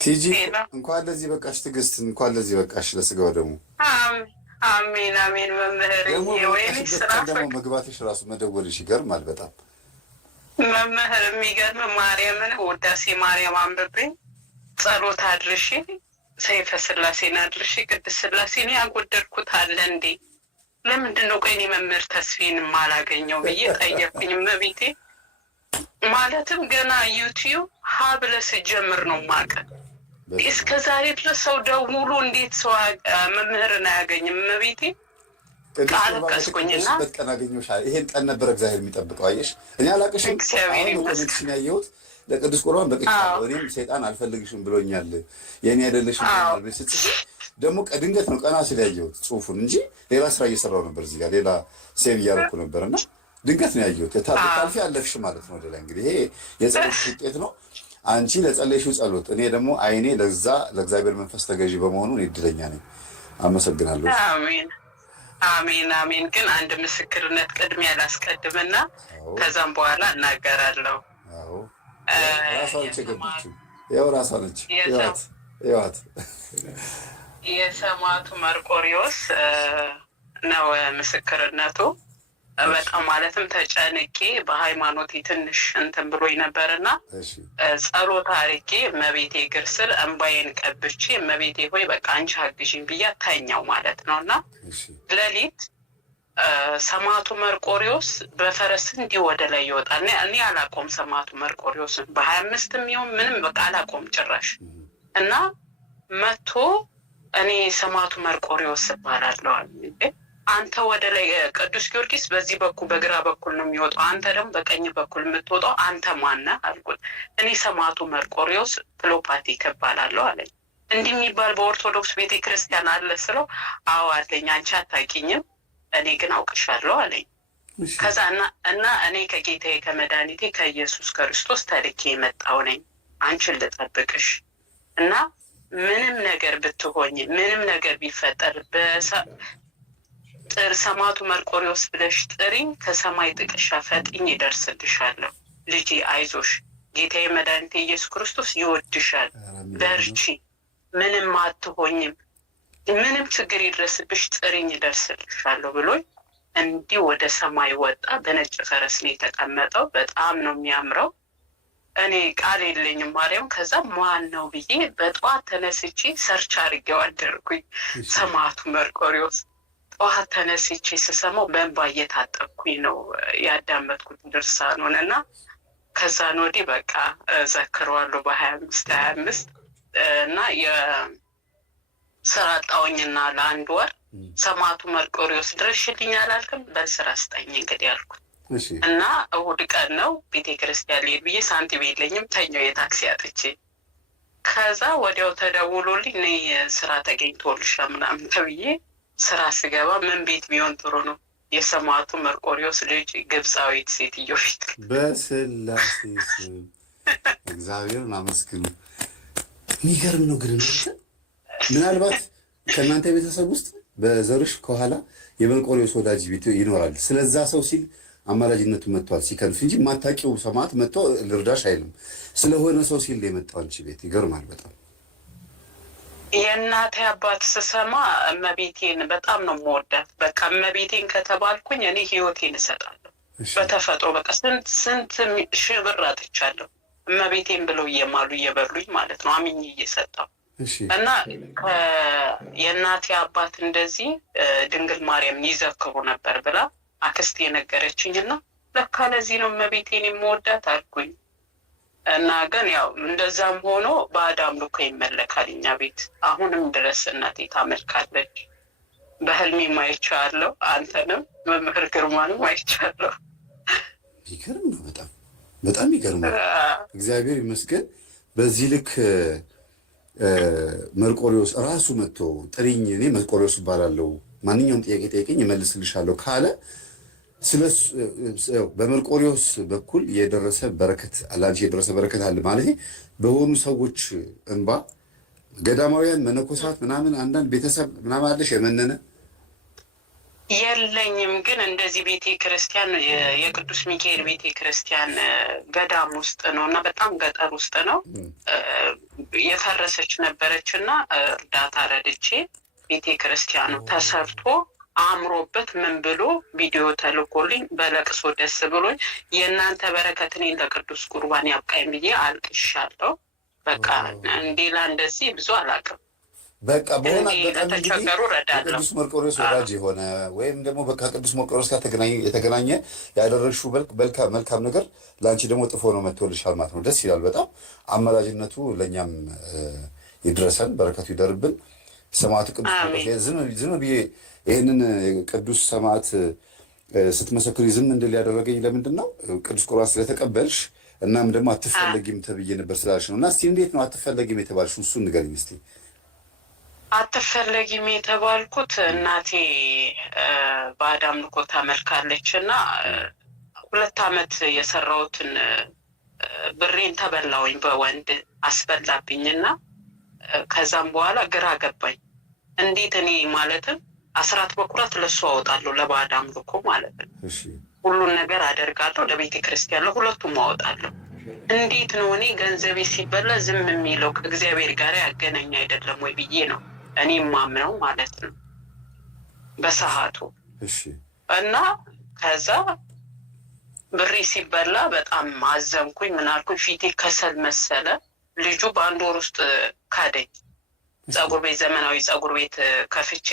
ቲጂ እንኳን ለዚህ በቃሽ። ትዕግስት እንኳን ለዚህ በቃሽ። ለስጋው ደግሞ አሜን አሜን። መምህር ደግሞ መግባትሽ ራሱ መደወልሽ ይገርማል በጣም መምህር። የሚገርም ማርያምን ውዳሴ ማርያም አንብቤ ጸሎት አድርሼ ሰይፈ ስላሴን አድርሼ ቅድስት ስላሴን ያጎደልኩት አለ እንዴ? ለምንድን ነው ቆይ እኔ መምህር ተስፌን ማላገኘው ብዬ ጠየቅኩኝ። እመቤቴ ማለትም ገና ዩቲዩብ ሀ ብለህ ስጀምር ነው ማቀ እስከ ዛሬ ድረስ ሰው ደውሎ እንዴት ሰው መምህርን አያገኝም? እመቤቴ ቃልቀስኩኝና ቀን አገኘሁሻል። ይሄን ቀን ነበር እግዚአብሔር የሚጠብቀው። አየሽ እኔ አላቅሽም። ኮኔክሽን ያየሁት ለቅዱስ ቁርባን በቅቻለሁ። እኔም ሰይጣን አልፈልግሽም ብሎኛል የእኔ አይደለሽም ስትጽፍ ደግሞ ድንገት ነው ቀና ሲል ያየሁት ጽሁፉን እንጂ ሌላ ስራ እየሰራሁ ነበር። እዚህ ጋር ሌላ ሴቭ እያደረኩ ነበር እና ድንገት ነው ያየሁት። ታልፊ አለፍሽ ማለት ነው። ወደ ላይ እንግዲህ ይሄ የጸሎት ውጤት ነው። አንቺ ለጸለይሽው ጸሎት፣ እኔ ደግሞ አይኔ ለዛ ለእግዚአብሔር መንፈስ ተገዢ በመሆኑ እድለኛ ነኝ። አመሰግናለሁ። አሜን አሜን አሜን። ግን አንድ ምስክርነት ቅድሚያ ላስቀድምና ከዛም በኋላ እናገራለሁ። ራሷ ነች የገባችው። ያው ራሷ ነች። ይዋት የሰማዕቱ መርቆሪዎስ ነው ምስክርነቱ። በጣም ማለትም ተጨንቄ በሃይማኖቴ ትንሽ እንትን ብሎኝ ነበርና ጸሎት አርጌ እመቤቴ እግር ስር እንባዬን ቀብቼ እመቤቴ ሆይ በቃ አንቺ አግዢኝ ብያ ታኛው ማለት ነው። እና ሌሊት ሰማዕቱ መርቆሪዎስ በፈረስ እንዲህ ወደ ላይ ይወጣል። እኔ አላቆም ሰማዕቱ መርቆሪዎስን በ25 ይሁን ምንም በቃ አላቆም ጭራሽ። እና መቶ እኔ ሰማዕቱ መርቆሪዎስ እባላለሁ። አንተ ወደ ላይ ቅዱስ ጊዮርጊስ በዚህ በኩል በግራ በኩል ነው የሚወጣው፣ አንተ ደግሞ በቀኝ በኩል የምትወጣው አንተ ማነህ አልኩት። እኔ ሰማዕቱ መርቆሪዎስ ፕሎፓቲክ እባላለሁ አለኝ። እንዲህ የሚባል በኦርቶዶክስ ቤተክርስቲያን አለ ስለው አዎ አለኝ። አንቺ አታውቂኝም፣ እኔ ግን አውቅሻለሁ አለኝ። ከዛ እና እኔ ከጌታዬ ከመድኃኒቴ ከኢየሱስ ክርስቶስ ተልኬ የመጣው ነኝ፣ አንቺን ልጠብቅሽ እና ምንም ነገር ብትሆኝ ምንም ነገር ቢፈጠር ሰማዕቱ መርቆሪዎስ ብለሽ ጥሪኝ፣ ከሰማይ ጥቅሻ ፈጥኝ ይደርስልሻለሁ። ልጄ አይዞሽ፣ ጌታዬ መድኃኒቴ ኢየሱስ ክርስቶስ ይወድሻል፣ በርቺ፣ ምንም አትሆኝም፣ ምንም ችግር ይድረስብሽ፣ ጥሪኝ ይደርስልሻለሁ ብሎኝ እንዲህ ወደ ሰማይ ወጣ። በነጭ ፈረስ ነው የተቀመጠው። በጣም ነው የሚያምረው። እኔ ቃል የለኝም ማርያም። ከዛ ማን ነው ብዬ በጠዋት ተነስቼ ሰርች አድርጌው አደርኩኝ። ሰማዕቱ መርቆሪዎስ ጠዋት ተነስቼ ስሰማው በእንባ እየታጠብኩኝ ነው ያዳመጥኩት ድርሳኑን እና ከዛን ወዲህ በቃ ዘክረዋለሁ በ25 እና የስራ ጣውኝና ለአንድ ወር ሰማዕቱ መርቆሪዎስ ድረሽልኝ አላልክም፣ በስራ ስጠኝ እንግዲህ አልኩት እና እሑድ ቀን ነው ቤተክርስቲያን ልሄድ ብዬ ሳንቲም የለኝም፣ ተኛው የታክሲ አጥቼ። ከዛ ወዲያው ተደውሎልኝ ነይ ስራ ተገኝቶልሻ ምናምን ተብዬ ስራ ስገባ ምን ቤት ቢሆን ጥሩ ነው? የሰማዕቱ መርቆሪዎስ ልጅ ግብፃዊት ሴትዮ ፊት። በስላሴ ስም እግዚአብሔርን አመስግኑ። የሚገርም ነው። ግን ምናልባት ከእናንተ ቤተሰብ ውስጥ በዘርሽ ከኋላ የመርቆሪዎስ ወዳጅ ቤት ይኖራል። ስለዛ ሰው ሲል አማላጅነቱ መጥቷል ሲከንፍ እንጂ ማታቂው ሰማዕት መጥቶ ልርዳሽ አይልም። ስለሆነ ሰው ሲል የመጣው አንቺ ቤት ይገርማል በጣም። የእናቴ አባት ስሰማ እመቤቴን በጣም ነው የምወዳት። በቃ እመቤቴን ከተባልኩኝ እኔ ህይወቴን እሰጣለሁ በተፈጥሮ። በቃ ስንት ሺህ ብር አጥቻለሁ እመቤቴን ብለው እየማሉ እየበሉኝ ማለት ነው አምኜ እየሰጠው እና የእናቴ አባት እንደዚህ ድንግል ማርያም ይዘክሩ ነበር ብላ አክስቴ የነገረችኝ እና ለካ ለዚህ ነው እመቤቴን የምወዳት አልኩኝ። እና ግን ያው እንደዛም ሆኖ ባዕድ አምልኮ ይመለካል እኛ ቤት አሁንም ድረስ እናቴ ታመልካለች። በህልሜም አይቼዋለሁ፣ አንተንም መምህር ግርማንም አይቼዋለሁ። ይገርም ነው። በጣም በጣም ይገርም ነው። እግዚአብሔር ይመስገን። በዚህ ልክ መርቆሪዎስ ራሱ መጥቶ ጥሪኝ፣ እኔ መርቆሪዎስ እባላለሁ፣ ማንኛውም ጥያቄ ጠይቀኝ እመልስልሻለሁ ካለ በመርቆሪዎስ በኩል የደረሰ በረከት አላንቺ የደረሰ በረከት አለ ማለት በሆኑ ሰዎች እንባ ገዳማውያን መነኮሳት ምናምን አንዳንድ ቤተሰብ ምናምን አለሽ የመነነ የለኝም ግን እንደዚህ ቤተ ክርስቲያን የቅዱስ ሚካኤል ቤተ ክርስቲያን ገዳም ውስጥ ነው እና በጣም ገጠር ውስጥ ነው የፈረሰች ነበረች እና እርዳታ ረድቼ ቤተ ክርስቲያኑ ተሰርቶ አምሮበት ምን ብሎ ቪዲዮ ተልኮልኝ በለቅሶ ደስ ብሎኝ የእናንተ በረከት እኔን ለቅዱስ ቁርባን ያብቃኝ ብዬ አልቅሻለሁ። በቃ እንዴላ እንደዚህ ብዙ አላውቅም። በቃ በሆነ ለተቸገሩ እረዳለሁ። ቅዱስ መርቆሬዎስ ወዳጅ የሆነ ወይም ደግሞ በቃ ቅዱስ መርቆሬዎስ ጋር የተገናኘ ያደረግሽው መልካም ነገር ለአንቺ ደግሞ ጥፎ ነው መጥቶልሻል ማለት ነው። ደስ ይላል በጣም። አመላጅነቱ ለእኛም ይድረሰን፣ በረከቱ ይደርብን። ሰማዕቱ ቅዱስ መርቆሬዎስ ዝም ብዬ ይህንን ቅዱስ ሰማዕት ስትመሰክሪ ዝም እንድል ያደረገኝ ለምንድን ነው? ቅዱስ ቁርባን ስለተቀበልሽ እናም ደግሞ አትፈለጊም ተብዬ ነበር ስላልሽ ነው። እና እስቲ እንዴት ነው አትፈለጊም የተባልሽው? እሱን ንገሪኝ እስቲ። አትፈለጊም የተባልኩት እናቴ ባዕድ አምልኮ ታመልካለች እና 2 ዓመት የሰራሁትን ብሬን ተበላውኝ በወንድ አስበላብኝና ከዛም በኋላ ግራ ገባኝ። እንዴት እኔ ማለትም አስራት በኩራት ለሱ አወጣለሁ ለባዕድ አምልኮ ማለት ነው። ሁሉን ነገር አደርጋለሁ፣ ለቤተ ክርስቲያን ለሁለቱም አወጣለሁ። እንዴት ነው እኔ ገንዘቤ ሲበላ ዝም የሚለው? ከእግዚአብሔር ጋር ያገናኝ አይደለም ወይ ብዬ ነው እኔ ማምነው ማለት ነው በሰዓቱ። እና ከዛ ብሬ ሲበላ በጣም አዘንኩኝ። ምን አልኩኝ? ፊቴ ከሰል መሰለ። ልጁ በ1 ወር ውስጥ ካደኝ። ፀጉር ቤት ዘመናዊ ፀጉር ቤት ከፍቼ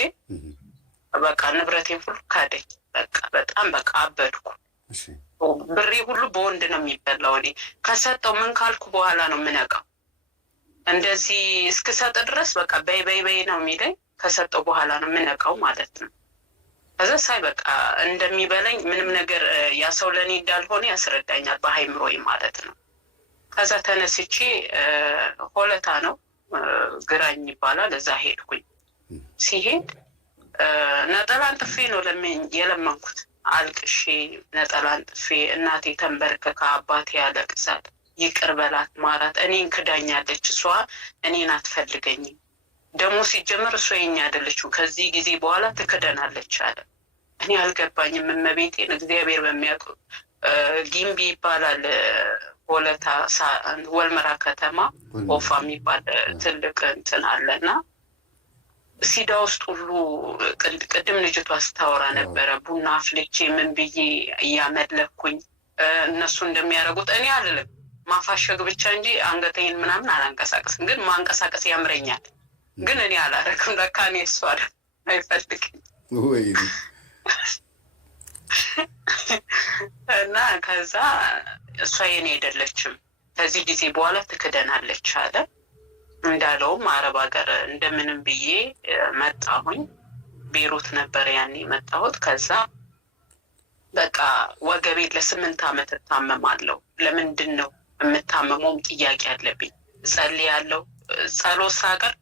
በቃ ንብረቴን ሁሉ ካደኝ። በቃ በጣም በቃ አበድኩ። ብሬ ሁሉ በወንድ ነው የሚበላው። እኔ ከሰጠው ምን ካልኩ በኋላ ነው የምነቃው። እንደዚህ እስክሰጥ ድረስ በቃ በይ በይ በይ ነው የሚለኝ። ከሰጠው በኋላ ነው የምነቃው ማለት ነው። ከዛ ሳይ በቃ እንደሚበላኝ ምንም ነገር ያ ሰው ለእኔ እንዳልሆነ ያስረዳኛል በሃይምሮዬ ማለት ነው። ከዛ ተነስቼ ሆለታ ነው ግራኝ ይባላል፣ እዛ ሄድኩኝ። ሲሄድ ነጠላ አንጥፌ ነው የለመንኩት። አልቅሼ ነጠላ አንጥፌ እናቴ ተንበርክካ አባቴ ያለቅሳል። ይቅር በላት ማራት፣ እኔን ክዳኛለች፣ እሷ እኔን አትፈልገኝም። ደግሞ ሲጀምር እሷ የኛ አይደለችው፣ ከዚህ ጊዜ በኋላ ትክደናለች አለ። እኔ አልገባኝም። እመቤቴን እግዚአብሔር በሚያውቅ ጊምቢ ይባላል ሆለታ ወልመራ ከተማ ኦፋ የሚባል ትልቅ እንትን አለና ሲዳ ውስጥ ሁሉ ቅድም ልጅቷ ስታወራ ነበረ። ቡና አፍልቼ ምን ብዬ እያመለኩኝ እነሱ እንደሚያደርጉት እኔ አልልም። ማፋሸግ ብቻ እንጂ አንገቴን ምናምን አላንቀሳቀስም። ግን ማንቀሳቀስ ያምረኛል። ግን እኔ አላረግም። ለካ እኔ እሷ አይፈልግም እና ከዛ እሷ የኔ አይደለችም፣ ከዚህ ጊዜ በኋላ ትክደናለች አለ። እንዳለውም አረብ ሀገር እንደምንም ብዬ መጣሁኝ። ቤሩት ነበር ያኔ መጣሁት። ከዛ በቃ ወገቤን ለ8 ዓመት እታመማለሁ። ለምንድን ነው የምታመመውም ጥያቄ አለብኝ። እጸልያለሁ። ጸሎት ሳቀር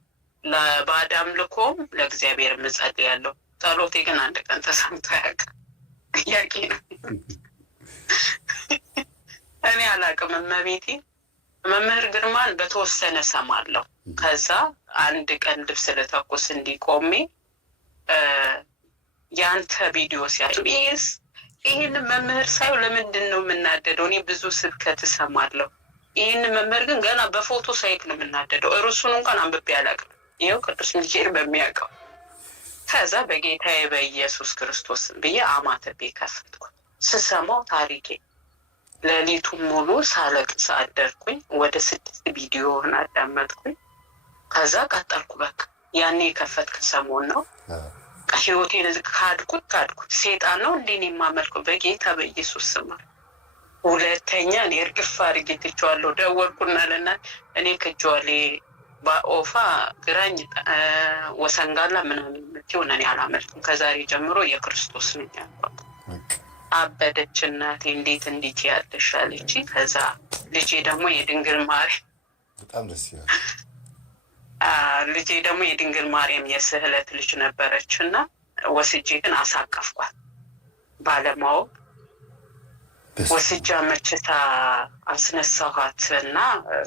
ለባዕድ አምልኮም ለእግዚአብሔር እጸልያለሁ። ጸሎቴ ግን አንድ ቀን ተሰምቶ አያውቅም። ጥያቄ ነው። እኔ አላውቅም። እመቤቴ መምህር ግርማን በተወሰነ ሰማለሁ። ከዛ አንድ ቀን ልብስ ልተኩስ እንዲቆሜ የአንተ ቪዲዮ ሲያዩ ይህን መምህር ሳየው ለምንድን ነው የምናደደው? እኔ ብዙ ስብከት እሰማለሁ። ይህን መምህር ግን ገና በፎቶ ሳይክ ነው የምናደደው። እርሱን እንኳን አንብቤ አላውቅም። ይኸው ቅዱስ ሚካኤል በሚያውቀው። ከዛ በጌታዬ በኢየሱስ ክርስቶስ ብዬ አማትቤ ከፈትኩ። ስሰማው ታሪኬ ሌሊቱን ሙሉ ሳለቅስ አደርኩኝ። ወደ 6 ቪዲዮውን አዳመጥኩኝ። ከዛ ቀጠልኩ። በቃ ያኔ የከፈትክ ሰሞን ነው። ህይወቴን ካድኩት። ሴጣን ነው እንዴ የማመልከው? በጌታ በኢየሱስ ስም ሁለተኛ እኔ እርግፍ አድርጌ ትቼዋለሁ። ደወልኩና ለእናት እኔ ክጄዋለሁ፣ በኦፋ ግራኝ ወሰንጋላ ምናምን የምትሆን እኔ አላመልክም፣ ከዛሬ ጀምሮ የክርስቶስ ነኝ ያልኳት። አበደች እናቴ። እንዴት እንዴት ያለሽ አለች። ከዛ ልጄ ደግሞ የድንግል ማርያም በጣም ደስ ይላል። ልጄ ደግሞ የድንግል ማርያም የስህለት ልጅ ነበረች እና ወስጄ ግን አሳቀፍኳት ባለማወቅ። ወስጄ አመችታ አስነሳኋት እና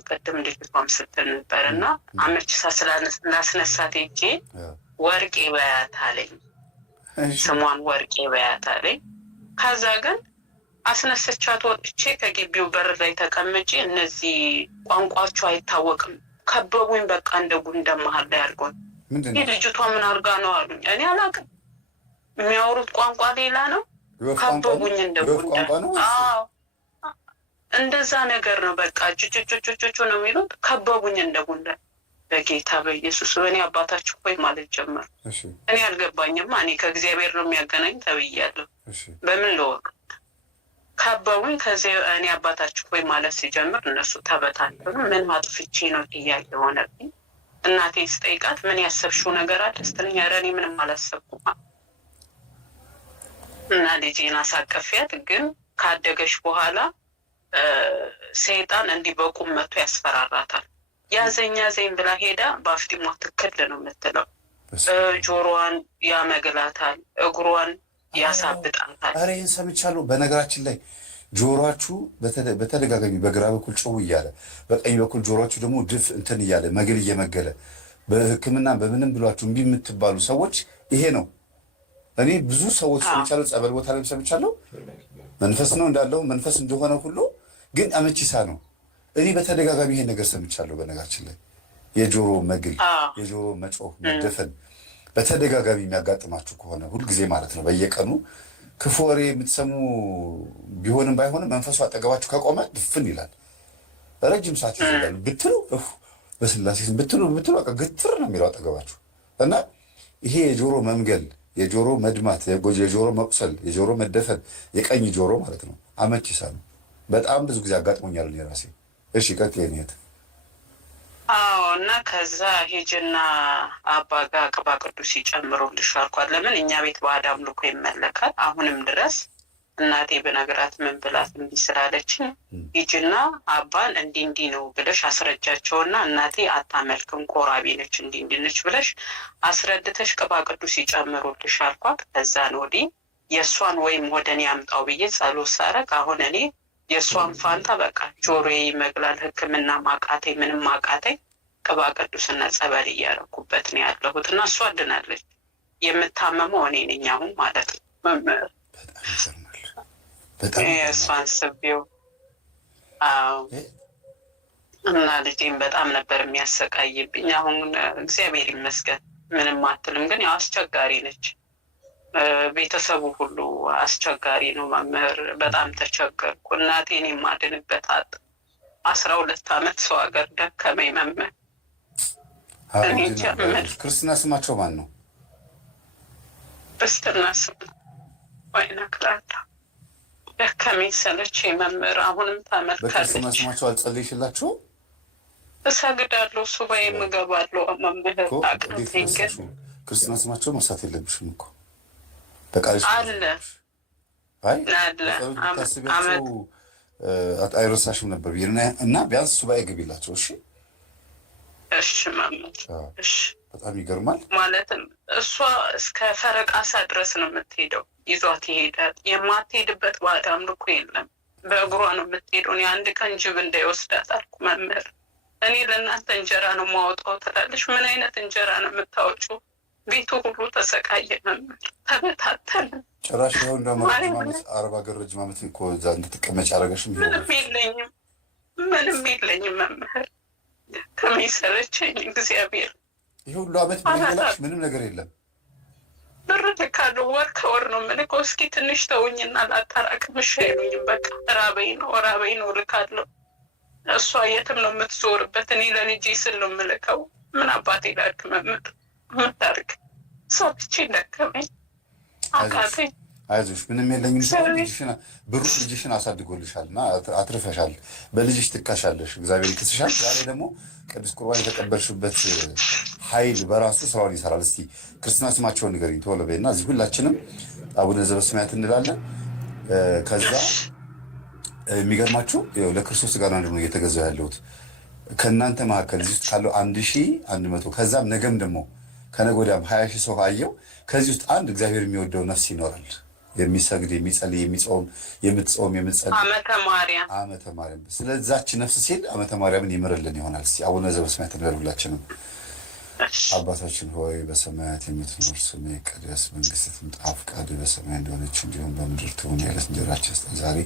ቅድም ልጅቷም ስትል ነበር እና አመችታ ስላስነሳት ሄጄ ወርቄ በያት አለኝ። ስሟን ወርቄ በያታለኝ። ከዛ ግን አስነስቻት ወጥቼ ከግቢው በር ላይ ተቀምጬ እነዚህ ቋንቋቸው አይታወቅም ከበቡኝ። በቃ እንደ ጉንደ መሀል ላይ አድርጎኝ ይህ ልጅቷ ምን አድርጋ ነው አሉኝ። እኔ አላውቅም፣ የሚያወሩት ቋንቋ ሌላ ነው። ከበቡኝ እንደ ጉንደ። እንደዛ ነገር ነው። በቃ ጭጭጭጭጭ ነው የሚሉት። ከበቡኝ እንደ ጉንደ። በጌታ በኢየሱስ በእኔ አባታችሁ ሆይ ማለት ጀመር። እኔ አልገባኝም። እኔ ከእግዚአብሔር ነው የሚያገናኝ ተብያለሁ። በምን ልወቅ? ከበቡኝ። ከዚህ እኔ አባታችሁ ሆይ ማለት ሲጀምር እነሱ ተበታተኑ። ምን አጥፍቼ ነው ጥያቄ ሆነብኝ። እናቴ ስጠይቃት ምን ያሰብሽው ነገር አለ ስትለኝ ኧረ እኔ ምንም አላሰብኩም እና ልጄን አሳቀፊያት። ግን ካደገች በኋላ ሰይጣን እንዲህ በቁም መቶ ያስፈራራታል። ያዘኝ ያዘኝ ብላ ሄዳ በአፍጢሟ ትክል ነው የምትለው። ጆሮዋን ያመግላታል፣ እግሯን ያሳብጣታል። ኧረ ይህን ሰምቻለሁ። በነገራችን ላይ ጆሮአችሁ በተደጋጋሚ በግራ በኩል ጭው እያለ በቀኝ በኩል ጆሮአችሁ ደግሞ ድፍ እንትን እያለ መግል እየመገለ በሕክምና በምንም ብሏችሁ እምቢ የምትባሉ ሰዎች ይሄ ነው። እኔ ብዙ ሰዎች ሰምቻለሁ፣ ጸበል ቦታ ላይ ሰምቻለሁ። መንፈስ ነው እንዳለው መንፈስ እንደሆነ ሁሉ ግን አመቺሳ ነው። እኔ በተደጋጋሚ ይሄን ነገር ሰምቻለሁ። በነገራችን ላይ የጆሮ መግል፣ የጆሮ መጮህ፣ መደፈን በተደጋጋሚ የሚያጋጥማችሁ ከሆነ ሁልጊዜ ማለት ነው በየቀኑ ክፉ ወሬ የምትሰሙ ቢሆንም ባይሆንም መንፈሱ አጠገባችሁ ከቆመ ድፍን ይላል። ረጅም ሰዓት ይዘጋል ብትሉ በስላሴ ብትሉ በቃ ግትር ነው የሚለው አጠገባችሁ። እና ይሄ የጆሮ መምገል፣ የጆሮ መድማት፣ የጆሮ መቁሰል፣ የጆሮ መደፈን የቀኝ ጆሮ ማለት ነው አመቺሳ ነው። በጣም ብዙ ጊዜ አጋጥሞኛል የራሴ። እሺ ቀጥይ የኔት። አዎ እና ከዛ ሂጅና አባ ጋ ቅባ ቅዱስ ይጨምሩልሽ አልኳት። ለምን እኛ ቤት ባዕድ አምልኮ ይመለካል አሁንም ድረስ። እናቴ በነገራት ምን ብላት እምቢ ስላለችኝ ሂጅና አባን እንዲህ እንዲህ ነው ብለሽ አስረጃቸውና እናቴ አታመልክም ቆራቢ ነች እንዲህ እንዲህ ነች ብለሽ አስረድተሽ ቅባ ቅዱስ ይጨምሩልሽ አልኳት። ከዛን ወዲህ የእሷን ወይም ወደ እኔ አምጣው ብዬ ጸሎት ሳረግ አሁን እኔ የእሷን ፋንታ በቃ ጆሮዬ ይመግላል፣ ሕክምና ማቃተኝ፣ ምንም ማቃተኝ፣ ቅባ ቅዱስና ጸበል እያደረኩበት ነው ያለሁት እና እሷ አድናለች። የምታመመው እኔ ነኝ አሁን ማለት ነው። መምህር እሷን ስቤው እና ልጄም በጣም ነበር የሚያሰቃይብኝ። አሁን እግዚአብሔር ይመስገን ምንም አትልም፣ ግን ያው አስቸጋሪ ነች። ቤተሰቡ ሁሉ አስቸጋሪ ነው። መምህር በጣም ተቸገርኩ። እናቴን የማድንበት 12 ዓመት ሰው ሀገር ደከመኝ። መምህር ክርስትና ስማቸው ማን ነው? ክርስትና ስም ወይነክላለ ደከመኝ ሰለቸኝ። መምህር አሁንም ተመልካለች። በክርስትና ስማቸው አልጸልይሽላቸው? እሰግዳለሁ፣ ሱባኤ እገባለሁ። መምህር አቅተኝ። ግን ክርስትና ስማቸው መርሳት የለብሽም እኮ አለ ታስቢያቸው አይረሳሽም ነበር እና ቢያንስ ሱባኤ ግቢላቸው። እሺ እሺ መምህር እሺ። በጣም ይገርማል። ማለትም እሷ እስከ ፈረቃሳ ድረስ ነው የምትሄደው፣ ይዟት ይሄዳል። የማትሄድበት ባዕድ አምልኮ የለም። በእግሯ ነው የምትሄደው። እኔ አንድ ቀን ጅብ እንዳይወስዳት አልኩ። መምህር እኔ ለእናንተ እንጀራ ነው የማወጣው ትላለች። ምን አይነት እንጀራ ነው የምታወጪው? ቤቱ ሁሉ ተሰቃየ። መምህር ተበታተነ። ጭራሽ ይኸው እንደማለት አረብ ሀገር ረጅም ዓመት እኮ እዛ እንድትቀመጭ አደረገሽም። ምንም የለኝም መምህር ከሚሰለቸኝ እግዚአብሔር። ይህ ሁሉ ዓመት ብላሽ ምንም ነገር የለም። ብር ልካለሁ፣ ወር ከወር ነው የምልከው። እስኪ ትንሽ ተውኝና ላጠራቅም እሺ አይሉኝም። በቃ ራበኝ ነው ልካለሁ። እሷ የትም ነው የምትዞርበት። እኔ ለልጄ ስል ነው የምልከው። ምን አባቴ ላድርግ መምህር? ምታርግ ሰብቼ ደከመኝ፣ አቃተኝ። አይዞሽ ምንም የለኝም። ብሩ ልጅሽን አሳድጎልሻል እና አትርፈሻል። በልጅሽ ትካሻለሽ፣ እግዚአብሔር ይክስሻል። ዛሬ ደግሞ ቅዱስ ቁርባን የተቀበልሽበት ኃይል በራሱ ስራውን ይሰራል። እስቲ ክርስትና ስማቸውን ንገሪኝ ቶሎ በይና እዚህ ሁላችንም አቡነ ዘበሰማያት እንላለን። ከዛ የሚገርማችሁ ለክርስቶስ ጋር አንድ ነው እየተገዛው ያለሁት ከእናንተ መካከል እዚህ ውስጥ ካለው 1100 ከዛም ነገም ደግሞ ከነገ ወዲያም 20,000 ሰው አየው። ከዚህ ውስጥ አንድ እግዚአብሔር የሚወደው ነፍስ ይኖራል። የሚሰግድ የሚጸልይ የሚጾም የምትጸልይ ዓመተ ማርያም ስለዛች ነፍስ ሲል ዓመተ ማርያምን ይምርልን ይሆናል። እስቲ አቡነ ዘበሰማያት እንበል ሁላችንም። አባታችን ሆይ በሰማያት የምትኖር ስምህ ይቀደስ፣ መንግስትህ ትምጣ፣ ፈቃድህ በሰማይ እንደሆነች እንዲሁም በምድር ትሁን። የዕለት እንጀራችንን ስጠን ዛሬ፣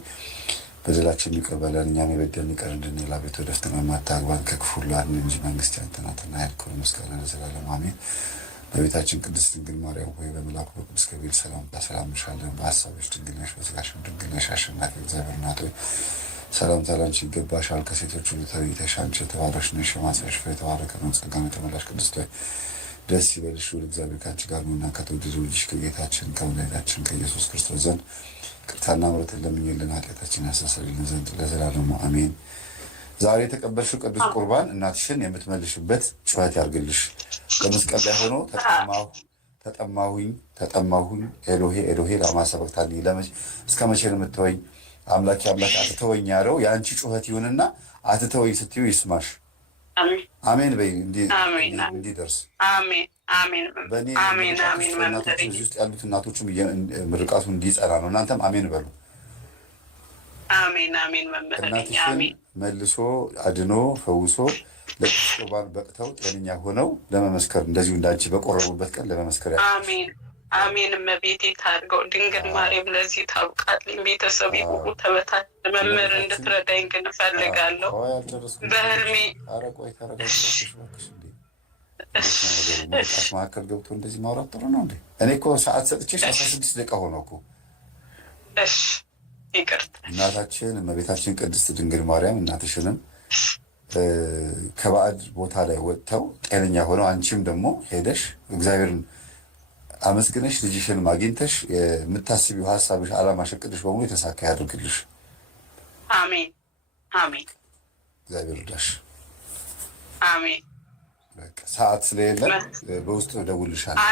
በደላችንን ይቅር በለን እኛም የበደሉንን ይቅር እንደምንል፣ አቤቱ ወደ ፈተና አታግባን ከክፉ ሁሉ አድነን እንጂ መንግስት ያንተ ናትና፣ ኃይል፣ ክብር፣ ምስጋና ለዘላለሙ አሜን። በቤታችን ቅድስት ድንግል ማርያም ሆይ በመልአኩ በቅዱስ ገብርኤል ሰላምታ ሰላም እንልሻለን። በሀሳብሽ ድንግል ነሽ፣ በሥጋሽም ድንግል ነሽ። አሸናፊ እግዚአብሔር እናት ሆይ ሰላምታ ላንቺ ይገባሻል። ከሴቶች ሁሉ ተለይተሽ አንቺ የተባረክሽ ነሽ፣ የማኅፀንሽ ፍሬ የተባረከ ነው። ጸጋን የተመላሽ ቅድስት ሆይ ደስ ይበልሽ፣ ልዑል እግዚአብሔር ከአንቺ ጋር ነውና ከተወደደው ልጅሽ ከጌታችን ከመድኃኒታችን ከኢየሱስ ክርስቶስ ዘንድ ይቅርታና ምሕረትን ለምኝልን ኃጢአታችንን ያስተሰርይልን ዘንድ ለዘላለሙ አሜን። ዛሬ የተቀበልሽው ቅዱስ ቁርባን እናትሽን የምትመልሽበት ጩኸት ያርግልሽ። በመስቀል ላይ ሆኖ ተጠማሁኝ ኤሎሄ ኤሎሄ ላማ ሰበቅታኒ፣ እስከ መቼ ነው የምትተወኝ አምላኬ አምላኬ አትተወኝ ያለው የአንቺ ጩኸት ይሁንና አትተወኝ ስትዩ ይስማሽ። አሜን በይ እንዲደርስ በእናቶችም እዚህ ውስጥ ያሉት እናቶችም ምርቃቱ እንዲጸና ነው። እናንተም አሜን በሉ። እናትሽን መልሶ አድኖ ፈውሶ ለቅዱስ ቁርባን በቅተው ጤነኛ ሆነው ለመመስከር እንደዚሁ እንዳንቺ በቆረቡበት ቀን ለመመስከር አሜን። እመቤቴ ታድርገው። ድንግል ማርያም ለዚህ ታብቃልኝ። ቤተሰብ ሁሉ ተበታች። መምህር እንድትረዳኝ ግን እፈልጋለሁ። በህልሜ መካከል ገብቶ እንደዚህ ማውራት ጥሩ ነው እንዴ? እኔ እኮ ሰዓት ሰጥቼሽ 16 ደቂቃ ሆነ እኮ። እሺ ይቅርታ። እናታችን እመቤታችን ቅድስት ድንግል ማርያም እናትሽንም ከባዕድ ቦታ ላይ ወጥተው ጤነኛ ሆነው አንቺም ደግሞ ሄደሽ እግዚአብሔርን አመስግነሽ ልጅሽንም አግኝተሽ የምታስቢው ሀሳብሽ፣ ዓላማሽ፣ እቅድሽ በሙሉ የተሳካ ያድርግልሽ። አሜን አሜን። እግዚአብሔር እርዳሽ። አሜን። ሰዓት ስለሌለ በውስጥ እደውልልሻለሁ።